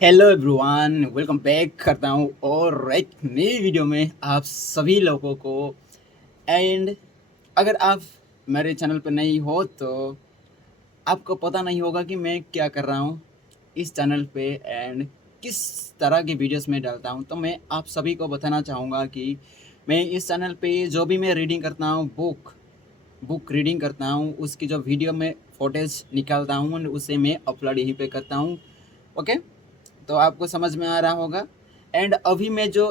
Hello everyone, welcome back करता हूँ और एक नई वीडियो में आप सभी लोगों को। एंड अगर आप मेरे चैनल पर नहीं हो तो आपको पता नहीं होगा कि मैं क्या कर रहा हूँ इस चैनल पे एंड किस तरह की वीडियोस में डालता हूँ। तो मैं आप सभी को बताना चाहूँगा कि मैं इस चैनल पे जो भी मैं रीडिंग करता हूँ, बुक रीडिंग करता हूँ, उसकी जो वीडियो में फुटेज निकालता हूँ उसे मैं अपलोड यहीं पे करता हूँ। ओके, तो आपको समझ में आ रहा होगा। एंड अभी मैं जो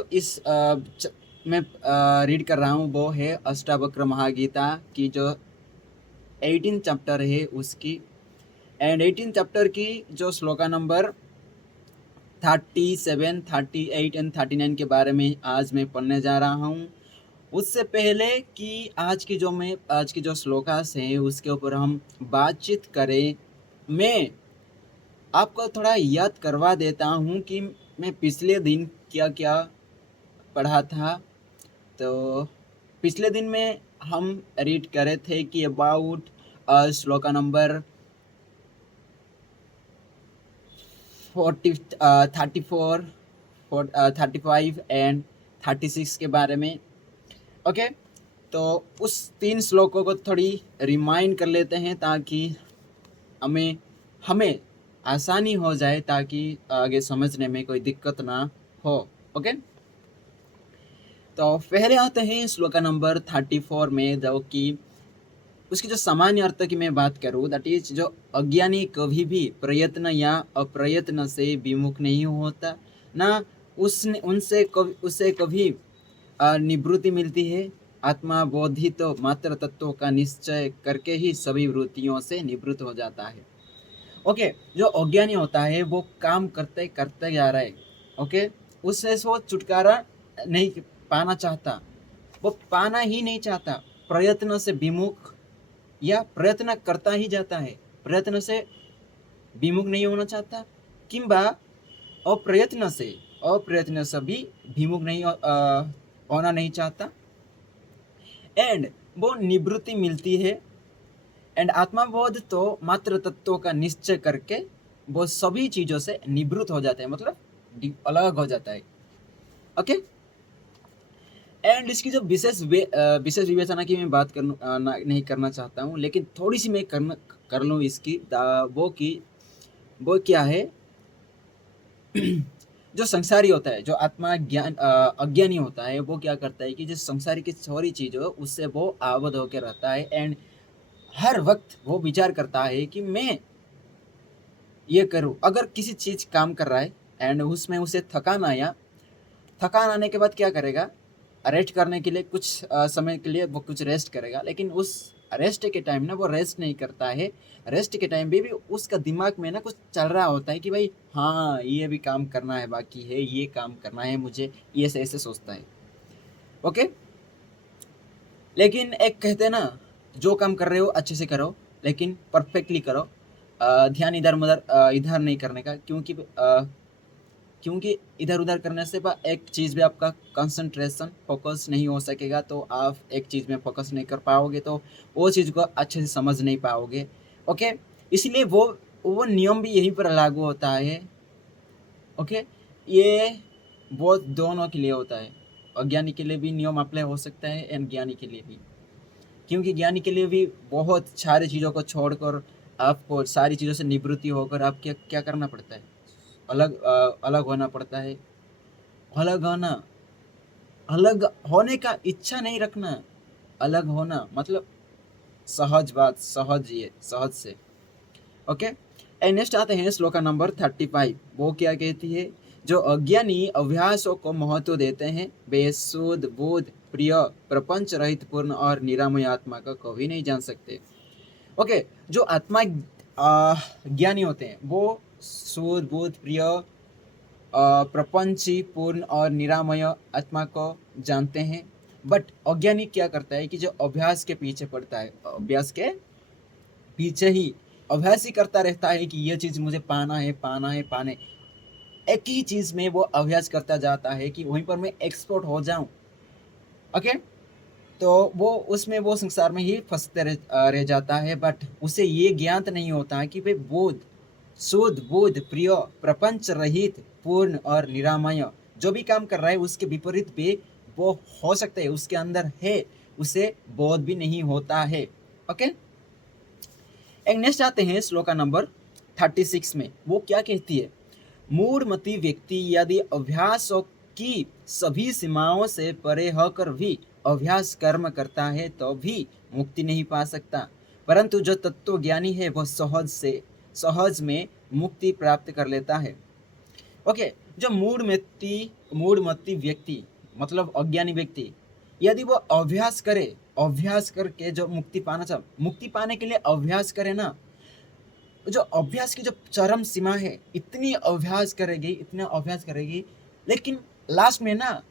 मैं रीड कर रहा हूँ वो है अष्टावक्र महागीता की जो 18 चैप्टर है उसकी। एंड 18 चैप्टर की जो श्लोका नंबर 37, 38 एंड 39 के बारे में आज मैं पढ़ने जा रहा हूँ। उससे पहले कि आज की जो श्लोकास हैं उसके ऊपर हम बातचीत करें, मैं आपको थोड़ा याद करवा देता हूँ कि मैं पिछले दिन क्या क्या पढ़ा था। तो पिछले दिन में हम रीड करे थे कि अबाउट श्लोका नंबर 34, 35 एंड 36 के बारे में। ओके, तो उस 3 श्लोकों को थोड़ी रिमाइंड कर लेते हैं ताकि हमें हमें आसानी हो जाए, ताकि आगे समझने में कोई दिक्कत ना हो। ओके, तो पहले आते हैं श्लोका नंबर 34 में, जो कि उसकी जो सामान्य अर्थ की मैं बात करूँ, दैट इज जो अज्ञानी कभी भी प्रयत्न या अप्रयत्न से विमुख नहीं होता, ना उसने उनसे कभी उसे कभी निवृत्ति मिलती है। आत्मा बोधित तो मात्र तत्वों का निश्चय करके ही सभी वृत्तियों से निवृत्त हो जाता है। ओके, जो अज्ञानी होता है वो काम करते करते जा रहा है। ओके, उससे वो छुटकारा नहीं पाना चाहता, वो पाना ही नहीं चाहता, प्रयत्न से विमुख या प्रयत्न करता ही जाता है, प्रयत्न से विमुख नहीं होना चाहता, किंबा अप्रयत्न से भी विमुख नहीं होना नहीं चाहता। एंड वो निवृत्ति मिलती है। एंड आत्माबोध तो मात्र तत्वों का निश्चय करके वो सभी चीजों से निवृत्त हो जाते हैं, मतलब अलग हो जाता है। ओके, एंड इसकी जो विशेष विवेचना की मैं बात नहीं करना चाहता हूँ, लेकिन थोड़ी सी मैं कर लूँ इसकी वो क्या है। जो संसारी होता है, जो आत्मा अज्ञानी होता है, वो क्या करता है कि जो संसारी की सारी चीज़ हो उससे वो आबद्ध होकर रहता है। एंड हर वक्त वो विचार करता है कि मैं ये करूँ। अगर किसी चीज़ काम कर रहा है एंड उसमें उसे थकान आने के बाद क्या करेगा, रेस्ट करने के लिए कुछ समय के लिए वो कुछ रेस्ट करेगा, लेकिन उस रेस्ट के टाइम ना वो रेस्ट नहीं करता है। रेस्ट के टाइम भी उसका दिमाग में ना कुछ चल रहा होता है कि भाई हाँ, ये भी काम करना है, बाकी है ये काम करना है मुझे, ये ऐसे सोचता है। ओके, लेकिन एक कहते हैं ना, जो काम कर रहे हो अच्छे से करो, लेकिन परफेक्टली करो। ध्यान इधर नहीं करने का, क्योंकि इधर उधर करने से एक चीज़ भी आपका कंसंट्रेशन फोकस नहीं हो सकेगा, तो आप एक चीज़ में फोकस नहीं कर पाओगे, तो वो चीज़ को अच्छे से समझ नहीं पाओगे। ओके, इसलिए वो नियम भी यहीं पर लागू होता है। ओके, ये वो दोनों के लिए होता है, अज्ञानी के लिए भी नियम अप्लाई हो सकता है एंड ज्ञानी के लिए भी। क्योंकि ज्ञानी के लिए भी बहुत सारी चीज़ों को छोड़कर, आपको सारी चीज़ों से निवृत्ति होकर आप क्या क्या करना पड़ता है, अलग होना पड़ता है। अलग होना, अलग होने का इच्छा नहीं रखना, अलग होना मतलब सहज बात, सहज से। ओके, एंड नेक्स्ट आते हैं श्लोका नंबर 35। वो क्या कहती है, जो अज्ञानी अभ्यासों को महत्व देते हैं वे शुद्ध बोध प्रिय प्रपंच रहित पूर्ण और निरामय आत्मा का कभी नहीं जान सकते। ओके, जो आत्मा ज्ञानी होते हैं वो शुद्ध बोध प्रिय प्रपंची पूर्ण और निरामय आत्मा को जानते हैं। बट अज्ञानी क्या करता है कि जो अभ्यास के पीछे पड़ता है, अभ्यास के पीछे ही अभ्यास ही करता रहता है कि ये चीज़ मुझे पाना है, पाना है, पाने, एक ही चीज़ में वो अभ्यास करता जाता है कि वहीं पर मैं एक्सपर्ट हो जाऊं। ओके, तो वो संसार में ही फंसते रह जाता है। बट उसे ये ज्ञात नहीं होता है कि भाई बोध, शुद्ध बुद्ध प्रिय प्रपंच रहित पूर्ण और निरामय, जो भी काम कर रहा है उसके विपरीत भी वो हो सकता है, उसके अंदर है, उसे बोध भी नहीं होता है। ओके, एक नेक्स्ट आते हैं श्लोका नंबर 36 में। वो क्या कहती है, मूढ़मति व्यक्ति यदि अभ्यास की सभी सीमाओं से परे होकर भी अभ्यास कर्म करता है तो भी मुक्ति नहीं पा सकता, परंतु जो तत्वज्ञानी है वह सहज में मुक्ति प्राप्त कर लेता है। ओके, जो मूढ़मति व्यक्ति मतलब अज्ञानी व्यक्ति, यदि वो अभ्यास करके जो मुक्ति पाने के लिए अभ्यास करे ना, जो अभ्यास की जो चरम सीमा है, इतना अभ्यास करेगी, लेकिन लास्ट में ना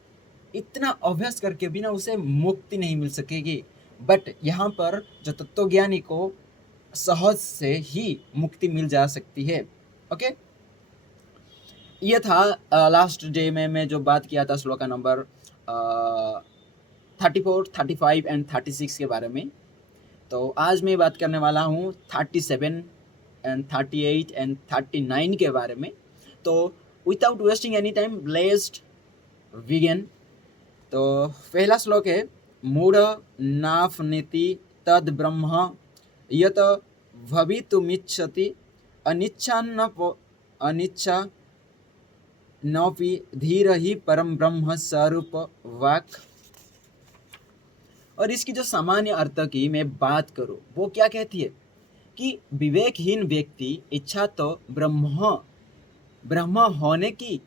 इतना अभ्यास करके भी ना उसे मुक्ति नहीं मिल सकेगी। बट यहाँ पर जो तत्वज्ञानी को सहज से ही मुक्ति मिल जा सकती है। ओके, ये था लास्ट डे में मैं जो बात किया था श्लोका नंबर 34, 35 एंड 36 के बारे में। तो आज मैं बात करने वाला हूँ 37 एंड 38 एंड 39 के बारे में। तो without wasting any time let's begin. तो पहला श्लोक है, मूढ़ नाफनेति तद ब्रह्म यत भवितुमिच्छति अनिच्छा नपि धीर ही परम ब्रह्म स्वरूप वाक। और इसकी जो सामान्य अर्थ की मैं बात करूं, वो क्या कहती है कि विवेकहीन व्यक्ति इच्छा तो ब्रह्म होने की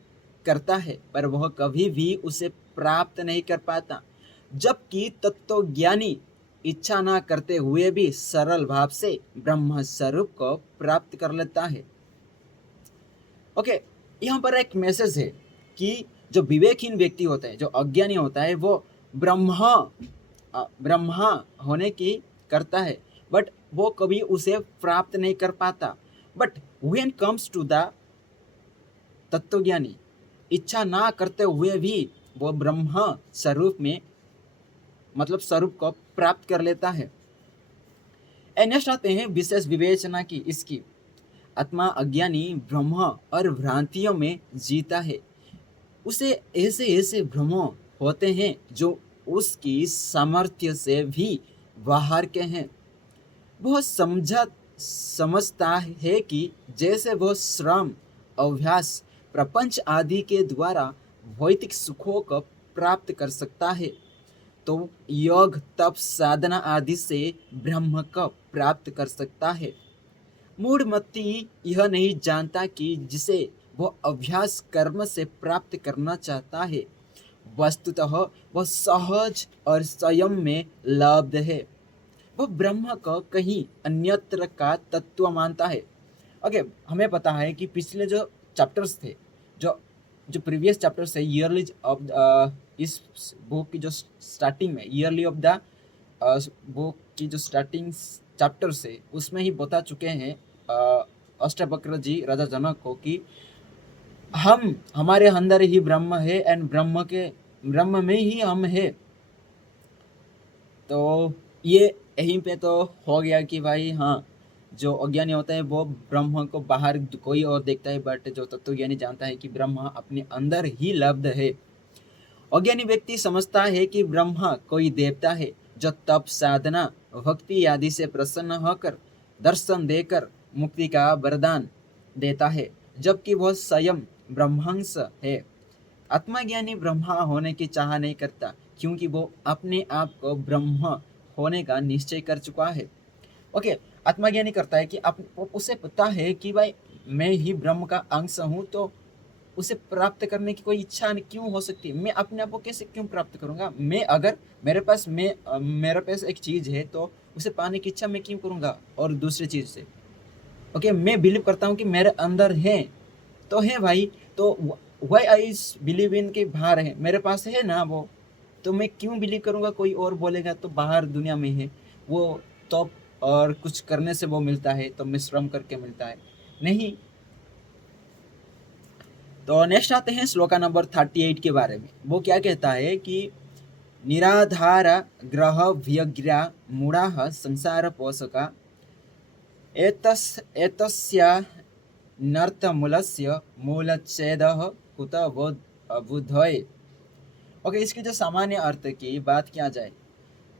करता है, पर वह कभी भी उसे प्राप्त नहीं कर पाता, जबकि तत्वज्ञानी इच्छा ना करते हुए भी सरल भाव से ब्रह्म स्वरूप को प्राप्त कर लेता है। ओके, यहाँ पर एक मैसेज है कि जो विवेकहीन व्यक्ति होता है, जो अज्ञानी होता है, वो ब्रह्मा होने की करता है, बट वो कभी उसे प्राप्त नहीं कर पाता। But when comes to the तत्वज्ञानी, इच्छा ना करते हुए भी वो ब्रह्म स्वरूप में मतलब स्वरूप को प्राप्त कर लेता है। नेक्स्ट आते हैं विशेष विवेचना की इसकी। आत्मा अज्ञानी भ्रम और भ्रांतियों में जीता है, उसे ऐसे ऐसे भ्रम होते हैं जो उसकी सामर्थ्य से भी बाहर के हैं। वह समझता है कि जैसे वह श्रम अभ्यास प्रपंच आदि के द्वारा भौतिक सुखों को प्राप्त कर सकता है, तो योग तप साधना आदि से ब्रह्म को प्राप्त कर सकता है। मूढ़मती यह नहीं जानता कि जिसे वह अभ्यास कर्म से प्राप्त करना चाहता है, वस्तुतः वह सहज और स्वयं में लब्ध है। वह ब्रह्म को कहीं अन्यत्र का तत्व मानता है। ओके, हमें पता है कि पिछले जो चैप्टर्स थे, जो जो प्रीवियस चैप्टर्स है ईयरली ऑफ इस बुक की जो स्टार्टिंग में ईयरली ऑफ द बुक की जो स्टार्टिंग चैप्टर्स है, उसमें ही बता चुके हैं अष्टवक्र जी राजा जनक को कि हमारे अंदर ही ब्रह्म है एंड ब्रह्म में ही हम है। तो ये यहीं पे तो हो गया कि भाई हाँ, जो अज्ञानी होता है वो ब्रह्म को बाहर कोई और देखता है, बट जो तत्वज्ञानी जानता है कि ब्रह्म अपने अंदर ही लब्ध है। अज्ञानी व्यक्ति समझता है कि ब्रह्म कोई देवता है जो तप साधना भक्ति आदि से प्रसन्न होकर दर्शन देकर मुक्ति का वरदान देता है, जबकि वह स्वयं ब्रह्मांश है। आत्मज्ञानी ब्रह्मा होने की चाह नहीं करता, क्योंकि वो अपने आप को ब्रह्म होने का निश्चय कर चुका है। ओके, आत्मज्ञानी करता है कि उसे पता है कि भाई मैं ही ब्रह्म का अंश हूँ, तो उसे प्राप्त करने की कोई इच्छा क्यों हो सकती है? मैं अपने आप को कैसे क्यों प्राप्त करूँगा? मैं अगर मेरे पास एक चीज़ है तो उसे पाने की इच्छा मैं क्यों करूँगा और दूसरी चीज़ से? ओके, मैं बिलीव करता हूँ कि मेरे अंदर है तो है भाई, तो वाई आई बिलीव इन के बाहर है, मेरे पास है ना वो, तो मैं क्यों बिलीव करूँगा कोई और बोलेगा तो बाहर दुनिया में है वो, तो और कुछ करने से वो मिलता है, तो मैं श्रम करके मिलता है नहीं। तो नेक्स्ट आते हैं श्लोका नंबर 38 के बारे में। वो क्या कहता है कि निराधार ग्रह व्यग्रा मूढ़ा संसार पोषका एतस्या नर्थमूलस्य मूलच्छेदः कुत बुद्धये। ओके, इसकी जो सामान्य अर्थ की बात किया जाए,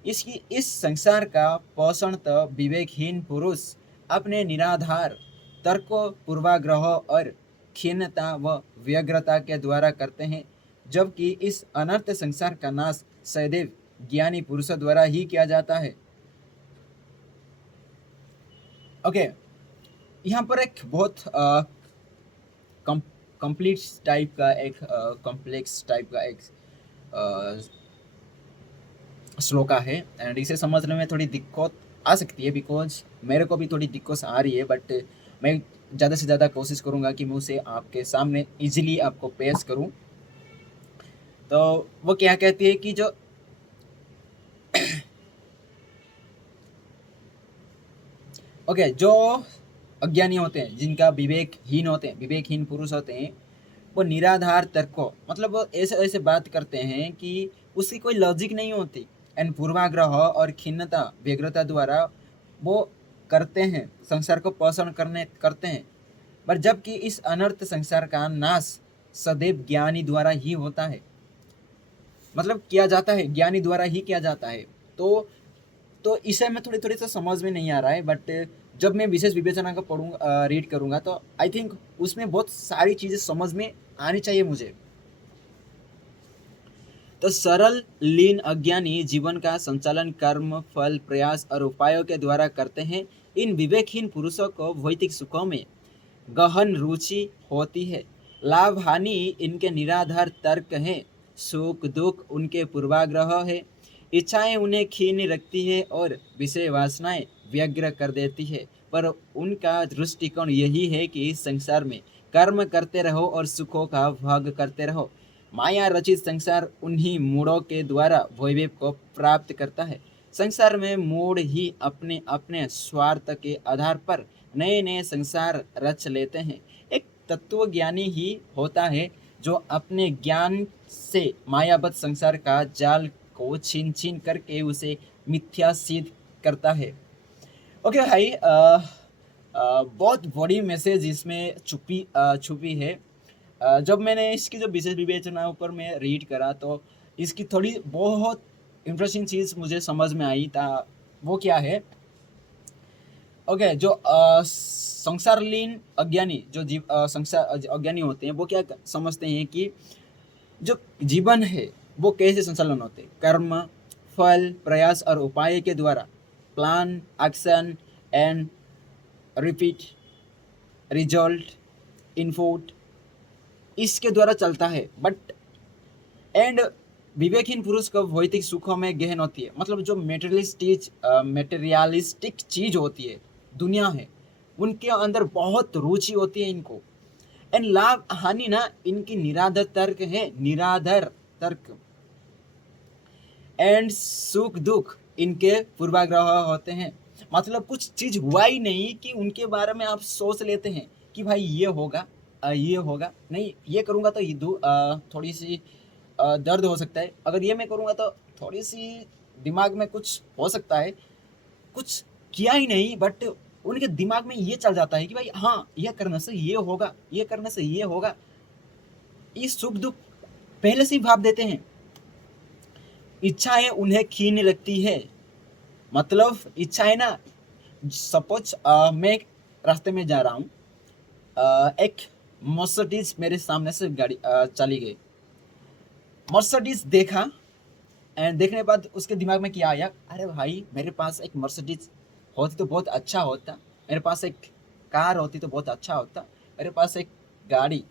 इसकी इस संसार का पोषण तो विवेकहीन पुरुष अपने निराधार तर्क, पूर्वाग्रह और क्षीणता व व्यग्रता के द्वारा करते हैं, जबकि इस अनर्थ संसार का नाश सदैव ज्ञानी पुरुषों द्वारा ही किया जाता है। ओके, यहाँ पर एक बहुत कंप्लीट टाइप का एक कॉम्प्लेक्स टाइप का एक श्लोका है, एंड इसे समझने में थोड़ी दिक्कत आ सकती है, बिकॉज मेरे को भी थोड़ी दिक्कत आ रही है, बट मैं ज़्यादा से ज़्यादा कोशिश करूँगा कि मैं उसे आपके सामने इजीली आपको पेश करूँ। तो वो क्या कहती है कि जो ओके, जो अज्ञानी होते हैं, जिनका विवेकहीन होते हैं, विवेकहीन पुरुष होते हैं, वो निराधार तर्कों, मतलब वो ऐसे ऐसे बात करते हैं कि उसकी कोई लॉजिक नहीं होती, एंड पूर्वाग्रह और खिन्नता व्यग्रता द्वारा वो करते हैं, संसार को पोषण करते हैं। पर जबकि इस अनर्थ संसार का नाश सदैव ज्ञानी द्वारा ही होता है, मतलब किया जाता है, ज्ञानी द्वारा ही किया जाता है। तो इसे मैं थोड़ी थोड़ी सा समझ में नहीं आ रहा है, बट जब मैं विशेष विवेचना का पढ़ूंगा, रीड करूंगा, तो आई थिंक उसमें बहुत सारी चीज़ें समझ में आनी चाहिए मुझे। तो सरल लीन अज्ञानी जीवन का संचालन कर्म, फल, प्रयास और उपायों के द्वारा करते हैं। इन विवेकहीन पुरुषों को भौतिक सुखों में गहन रुचि होती है। लाभ हानि इनके निराधार तर्क हैं, सुख दुख उनके पूर्वाग्रह है, इच्छाएं उन्हें क्षीण रखती है और विषय वासनाएं व्यग्र कर देती है। पर उनका दृष्टिकोण यही है कि इस संसार में कर्म करते रहो और सुखों का भोग करते रहो। माया रचित संसार उन्हीं मूढ़ों के द्वारा वैभव को प्राप्त करता है। संसार में मूढ़ ही अपने अपने स्वार्थ के आधार पर नए नए संसार रच लेते हैं। एक तत्वज्ञानी ही होता है जो अपने ज्ञान से मायाबद्ध संसार का जाल को छीन छीन करके उसे मिथ्या सिद्ध करता है। ओके भाई, बहुत बड़ी मैसेज इसमें छुपी है। जब मैंने इसकी जो विशेष विवेचना ऊपर मैं रीड करा, तो इसकी थोड़ी बहुत इंटरेस्टिंग चीज़ मुझे समझ में आई था। वो क्या है, ओके, जो संसारलीन अज्ञानी, जो संसार अज्ञानी होते हैं, वो क्या समझते हैं कि जो जीवन है वो कैसे संचालन होते हैं, कर्म, फल, प्रयास और उपाय के द्वारा, plan, action and repeat, result, input, इसके द्वारा चलता है। बट एंड विवेकहीन पुरुष को भौतिक सुखों में गहन होती है, मतलब जो मेटेरियलिस्टिक चीज होती है, दुनिया है, उनके अंदर बहुत रुचि होती है इनको। एंड लाभ हानि ना इनकी निराधार तर्क है, निराधार तर्क। एंड सुख दुख इनके पूर्वाग्रह होते हैं, मतलब कुछ चीज हुआ ही नहीं कि उनके बारे में आप सोच लेते हैं कि भाई ये होगा, ये होगा, नहीं ये करूँगा तो ये थोड़ी सी दर्द हो सकता है, अगर ये मैं करूँगा तो थोड़ी सी दिमाग में कुछ हो सकता है। कुछ किया ही नहीं, बट उनके दिमाग में ये चल जाता है कि भाई हाँ, ये करने से ये होगा, ये करने से ये होगा। ये सुख दुख पहले से ही भाप देते हैं। इच्छाएं उन्हें क्षीण रखती है, मतलब इच्छाएं ना, सपोज मैं एक रास्ते में जा रहा हूँ, एक मर्सिडीज मेरे सामने से गाड़ी चली गई। मर्सिडीज देखा, एंड देखने के बाद उसके दिमाग में क्या आया, अरे भाई मेरे पास एक मर्सिडीज होती तो बहुत अच्छा होता, मेरे पास एक कार होती तो बहुत अच्छा होता, मेरे पास एक गाड़ी।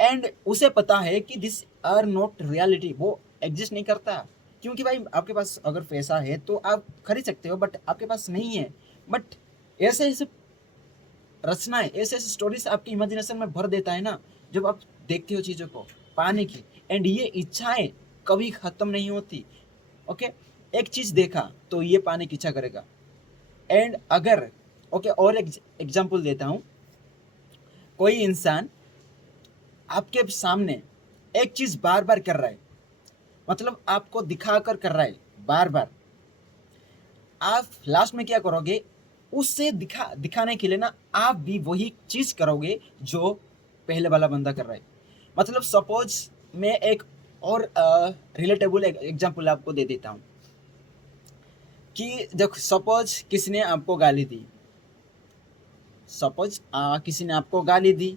एंड उसे पता है कि दिस आर नॉट रियलिटी, वो एग्जिस्ट नहीं करता, क्योंकि भाई आपके पास अगर पैसा है तो आप खरीद सकते हो, बट आपके पास नहीं है। बट ऐसे ऐसे रचनाएं, ऐसे ऐसे स्टोरीज आपकी इमेजिनेशन में भर देता है ना, जब आप देखते हो चीज़ों को पाने की। एंड ये इच्छाएं कभी ख़त्म नहीं होती। ओके, एक चीज़ देखा तो ये पाने की इच्छा करेगा। एंड अगर ओके, और एक एग्जाम्पल देता हूँ, कोई इंसान आपके सामने एक चीज़ बार बार कर रहा है, मतलब आपको दिखा कर रहा है बार बार, आप लास्ट में क्या करोगे, उससे दिखाने के लिए ना आप भी वही चीज करोगे जो पहले वाला बंदा कर रहा है। मतलब सपोज मैं एक और रिलेटेबल एग्जांपल आपको दे देता हूँ कि देखो, सपोज किसी ने आपको गाली दी, सपोज किसी ने आपको गाली दी,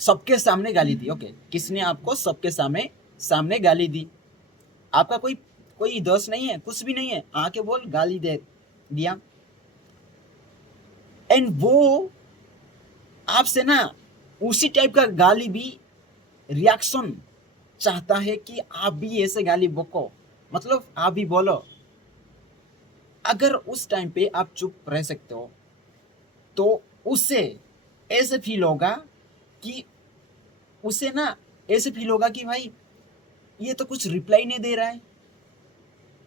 सबके सामने गाली दी। ओके, किसी ने आपको सबके सामने गाली दी, आपका कोई कोई दोष नहीं है, कुछ भी नहीं है, आके बोल गाली दे दिया, एंड वो आपसे ना उसी टाइप का गाली भी रिएक्शन चाहता है कि आप भी ऐसे गाली बको, मतलब आप भी बोलो। अगर उस टाइम पे आप चुप रह सकते हो तो उससे ऐसे फील होगा कि उसे ना ऐसे फील होगा कि भाई ये तो कुछ रिप्लाई नहीं दे रहा है,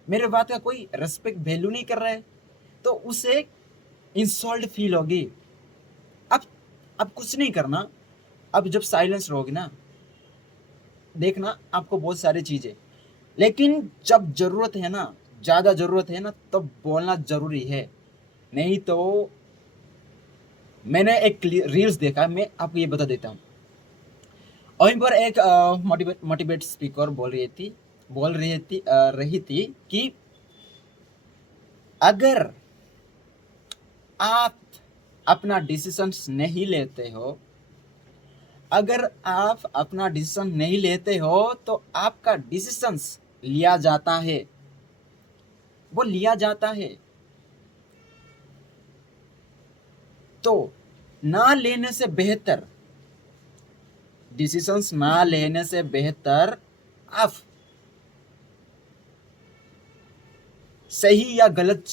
मेरे बात का कोई रेस्पेक्ट वैल्यू नहीं कर रहा है, तो उसे इंसल्ट फील होगी। अब कुछ नहीं करना, अब जब साइलेंस रहोगे ना, देखना आपको बहुत सारी चीजें, लेकिन जब जरूरत है ना, ज्यादा जरूरत है ना, तब बोलना जरूरी है। नहीं तो मैंने एक रील्स देखा, मैं आपको ये बता देता हूँ। वहीं पर एक मोटिवेट स्पीकर रही थी कि अगर आप अपना डिसीजन नहीं लेते हो, अगर आप अपना डिसीजन नहीं लेते हो तो आपका डिसीजन लिया जाता है, वो लिया जाता है। तो ना लेने से बेहतर, डिसीजंस ना लेने से बेहतर आप सही या गलत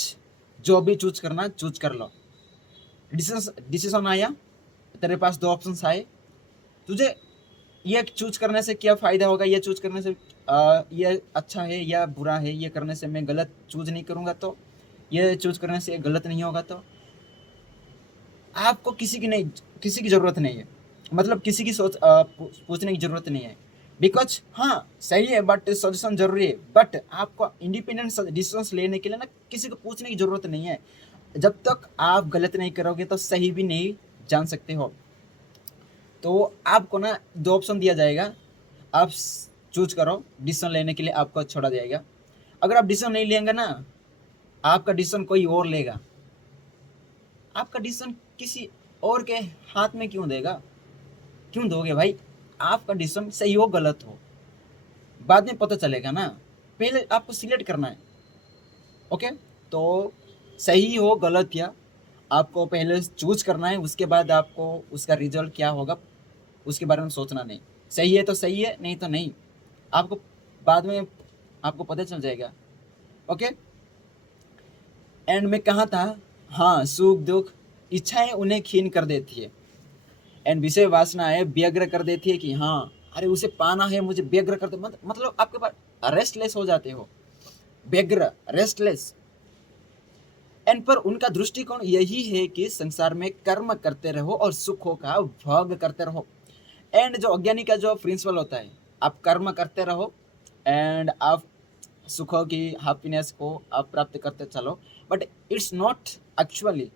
जो भी चूज करना चूज कर लो। डिसीजन आया, तेरे पास दो ऑप्शंस आए, तुझे ये चूज करने से क्या फायदा होगा, ये चूज करने से ये अच्छा है या बुरा है, ये करने से मैं गलत चूज नहीं करूंगा तो ये चूज करने से गलत नहीं होगा, तो आपको किसी की जरूरत नहीं है, मतलब किसी की सोच पूछने की जरूरत नहीं है। बिकॉज हाँ सही है, बट सजेशन जरूरी है, बट आपको इंडिपेंडेंट डिसीजन लेने के लिए ना किसी को पूछने की जरूरत नहीं है। जब तक आप गलत नहीं करोगे तो सही भी नहीं जान सकते हो। तो आपको ना दो ऑप्शन दिया जाएगा, आप चूज करो, डिसीजन लेने के लिए आपको छोड़ा जाएगा। अगर आप डिसीजन नहीं लेंगे ना, आपका डिसीजन कोई और लेगा, आपका डिसीजन किसी और के हाथ में क्यों देगा, क्यों दोगे भाई? आपका डिसीजन सही हो गलत हो बाद में पता चलेगा ना, पहले आपको सिलेक्ट करना है। ओके, तो सही हो गलत या आपको पहले चूज करना है, उसके बाद आपको उसका रिजल्ट क्या होगा उसके बारे में सोचना नहीं। सही है तो सही है, नहीं तो नहीं, आपको बाद में आपको पता चल जाएगा। ओके, एंड में कहा था, हाँ सुख दुख इच्छाएं उन्हें क्षीण कर देती है, एंड विषय वासनाएं व्यग्र कर देती है कि हाँ अरे उसे पाना है, मुझे व्यग्र कर दे, मतलब आपके पास रेस्टलेस हो जाते हो, व्यग्र रेस्टलेस। एंड पर उनका दृष्टिकोण यही है कि संसार में कर्म करते रहो और सुखों का भोग करते रहो। एंड जो अज्ञानी का जो प्रिंसिपल होता है, आप कर्म करते रहो एंड आप सुखों की हैप्पीनेस को आप प्राप्त करते चलो, बट इट्स नॉट एक्चुअली।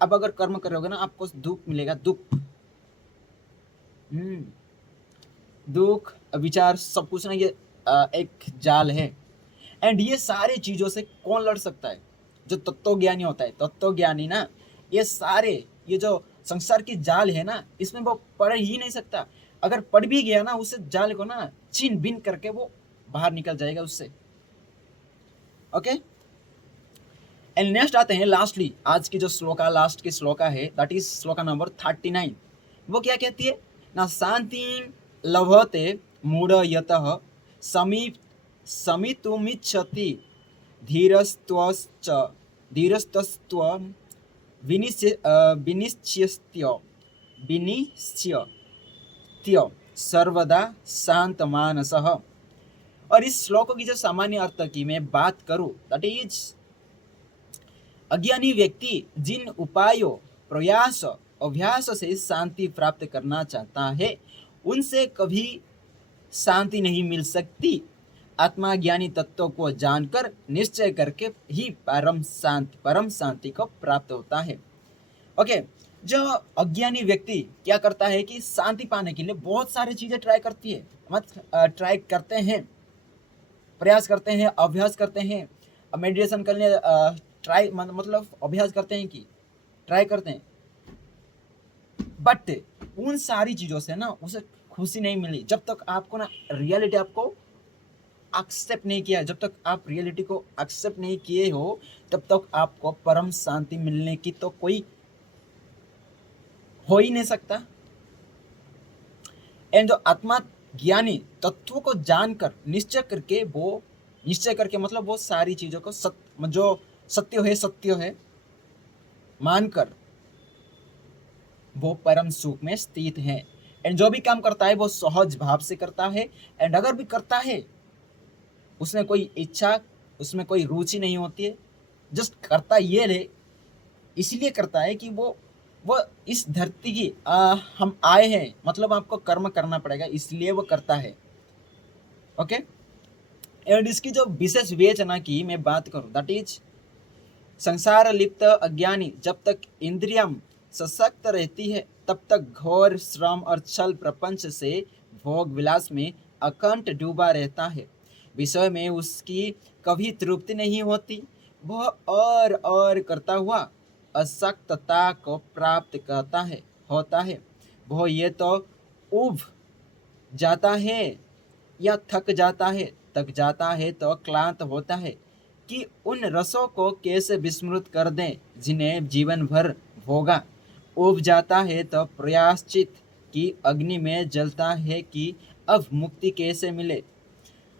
अब अगर कर्म करोगे ना, आपको दुख मिलेगा, दुख दुख विचार सब कुछ ना, ये एक जाल है। एंड ये सारे चीजों से कौन लड़ सकता है? जो तत्वज्ञानी होता है, तत्वज्ञानी ना, ये सारे ये जो संसार की जाल है ना, इसमें वो पढ़ ही नहीं सकता। अगर पढ़ भी गया ना, उस जाल को ना छीन बीन करके वो बाहर निकल जाएगा उससे। ओके, एंड नेक्स्ट आते हैं लास्टली, आज की जो श्लोका लास्ट की श्लोका है, दैट इज श्लोका नंबर 39। वो क्या कहती है? ना शांति लभते मूढ़ यतः समीप समितुमिच्छति धीरस्त्वश्च धीरस्तस्त्व विनिश्चयस्त्य सर्वदा शांत मानसः। और इस श्लोक की जो सामान्य अर्थ की मैं बात करूं, दैट इज अज्ञानी व्यक्ति जिन उपायों प्रयास अभ्यास से शांति प्राप्त करना चाहता है, उनसे कभी शांति नहीं मिल सकती। आत्मा ज्ञानी तत्वों को जानकर निश्चय करके ही परम शांति को प्राप्त होता है। ओके, जो अज्ञानी व्यक्ति क्या करता है कि शांति पाने के लिए बहुत सारी चीजें ट्राई करती है, ट्राई करते हैं, प्रयास करते हैं, अभ्यास करते हैं, मेडिटेशन करने ट्राई मतलब अभ्यास करते हैं कि ट्राई करते हैं, बट उन सारी चीज़ों से ना उसे खुशी नहीं मिली। जब तक आपको ना रियलिटी आपको एक्सेप्ट नहीं किया, जब तक आप रियलिटी को एक्सेप्ट नहीं किए हो, तब तक आपको परम शांति मिलने की तो कोई हो ही नहीं सकता। एंड जो आत्मा ज्ञानी तत्वों को जानकर निश्चय करके मतलब वो सारी चीज़ों को जो सत्य है मानकर वो परम सुख में स्थित है। एंड जो भी काम करता है वो सहज भाव से करता है। एंड अगर भी करता है उसमें कोई इच्छा, उसमें कोई रुचि नहीं होती है, जस्ट करता ये है, इसलिए करता है कि वो इस धरती की हम आए हैं, मतलब आपको कर्म करना पड़ेगा, इसलिए वो करता है। ओके, एंड इसकी जो विशेष विवेचना की मैं बात करूं, दैट इज संसार लिप्त अज्ञानी जब तक इंद्रियम सशक्त रहती है तब तक घोर श्रम और छल प्रपंच से भोग विलास में अखंड डूबा रहता है। विषय में उसकी कभी तृप्ति नहीं होती। वह और करता हुआ अशक्तता को प्राप्त करता है होता है। वह ये तो उब जाता है या थक जाता है तो क्लांत होता है कि उन रसों को कैसे विस्मृत कर दें जिन्हें जीवन भर भोगा। उब जाता है तो प्रयाश्चित की अग्नि में जलता है कि अब मुक्ति कैसे मिले।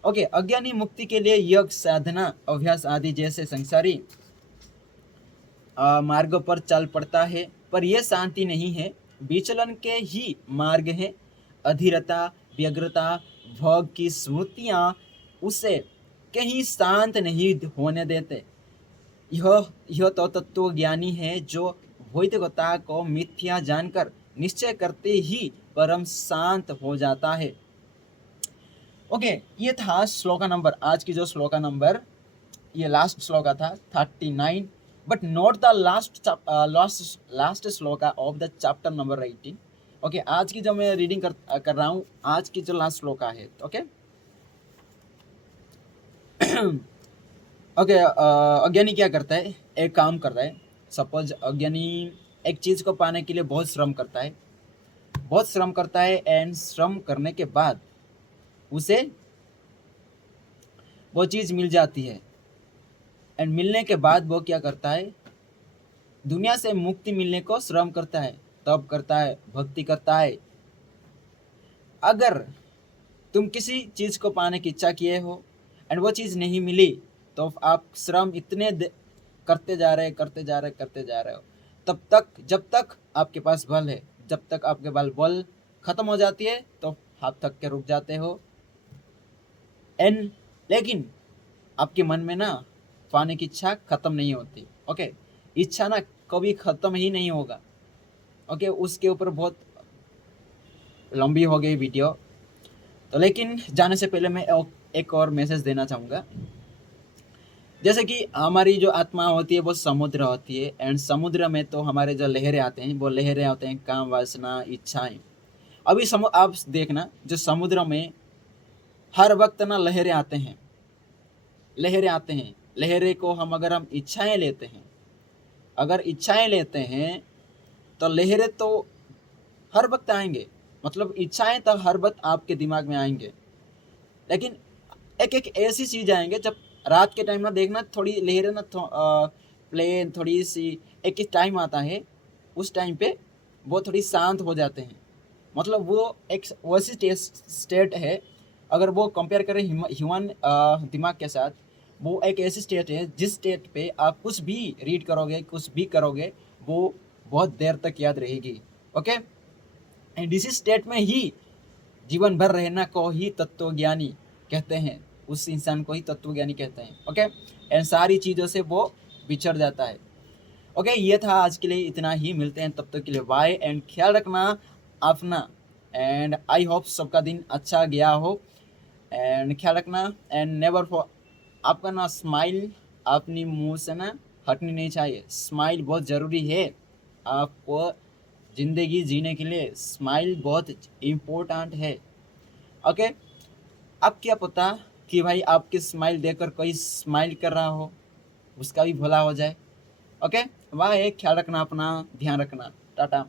ओके, अज्ञानी मुक्ति के लिए योग, साधना, अभ्यास आदि जैसे संसारी मार्ग पर चल पड़ता है, पर यह शांति नहीं है, विचलन के ही मार्ग है। अधीरता, व्यग्रता, भोग की स्मृतियाँ उसे कहीं शांत नहीं होने देते। यह तो तत्व ज्ञानी है जो भौतिकता को मिथ्या जानकर निश्चय करते ही परम शांत हो जाता है। ओके, ये था श्लोका नंबर, आज की जो श्लोका नंबर, ये लास्ट श्लोका था 39, but not the last shloka of the chapter number 18। Okay, आज की जो मैं रीडिंग कर रहा हूँ, आज की जो लास्ट श्लोका है। ओके ओके, अज्ञानी क्या करता है, एक काम करता है। सपोज अज्ञानी एक चीज़ को पाने के लिए बहुत श्रम करता है, एंड श्रम करने के बाद उसे वो चीज़ मिल जाती है। एंड मिलने के बाद वो क्या करता है, दुनिया से मुक्ति मिलने को श्रम करता है, तप करता है, भक्ति करता है। अगर तुम किसी चीज़ को पाने की इच्छा किए हो एंड वो चीज़ नहीं मिली, तो आप श्रम इतने करते जा रहे हो, तब तक जब तक आपके पास बल है, जब तक आपके बल खत्म हो जाती है तो आप थक के रुक जाते हो। एंड लेकिन आपके मन में ना पाने की इच्छा खत्म नहीं होती। ओके, इच्छा ना कभी खत्म ही नहीं होगा। ओके, उसके ऊपर बहुत लंबी हो गई वीडियो, तो लेकिन जाने से पहले मैं एक और मैसेज देना चाहूँगा। जैसे कि हमारी जो आत्मा होती है वो समुद्र होती है, एंड समुद्र में तो हमारे जो लहरें आते हैं, वो लहरें होते हैं काम, वासना, इच्छाएं। अभी आप देखना, जो समुद्र में हर वक्त ना लहरें आते हैं, लहरें को अगर हम इच्छाएं लेते हैं तो लहरें तो हर वक्त आएंगे, मतलब इच्छाएं तो हर वक्त आपके दिमाग में आएंगे। लेकिन एक ऐसी चीज़ आएंगे, जब रात के टाइम ना देखना, थोड़ी लहरें ना प्लेन थोड़ी सी एक टाइम आता है, उस टाइम पे वो थोड़ी शांत हो जाते हैं। मतलब वो एक वैसी स्टेट है, अगर वो कंपेयर करें ह्यूमन दिमाग के साथ, वो एक ऐसी स्टेट है जिस स्टेट पे आप कुछ भी रीड करोगे, कुछ भी करोगे, वो बहुत देर तक याद रहेगी। ओके, एंड इसी स्टेट में ही जीवन भर रहना को ही तत्वज्ञानी कहते हैं, उस इंसान को ही तत्वज्ञानी कहते हैं। ओके, एंड सारी चीज़ों से वो बिछड़ जाता है। ओके, ये था आज के लिए, इतना ही। मिलते हैं तब तक के लिए, बाय, एंड ख्याल रखना अपना। एंड आई होप सबका दिन अच्छा गया हो। एंड ख्याल रखना। एंड नेवर फॉर आपका ना स्माइल अपनी मुंह से ना हटनी नहीं चाहिए। स्माइल बहुत ज़रूरी है आपको ज़िंदगी जीने के लिए। स्माइल बहुत इम्पोर्टेंट है। ओके, अब क्या पता कि भाई आपकी स्माइल देखकर कोई स्माइल कर रहा हो, उसका भी भला हो जाए। ओके, वाह, एक ख्याल रखना, अपना ध्यान रखना। टाटा।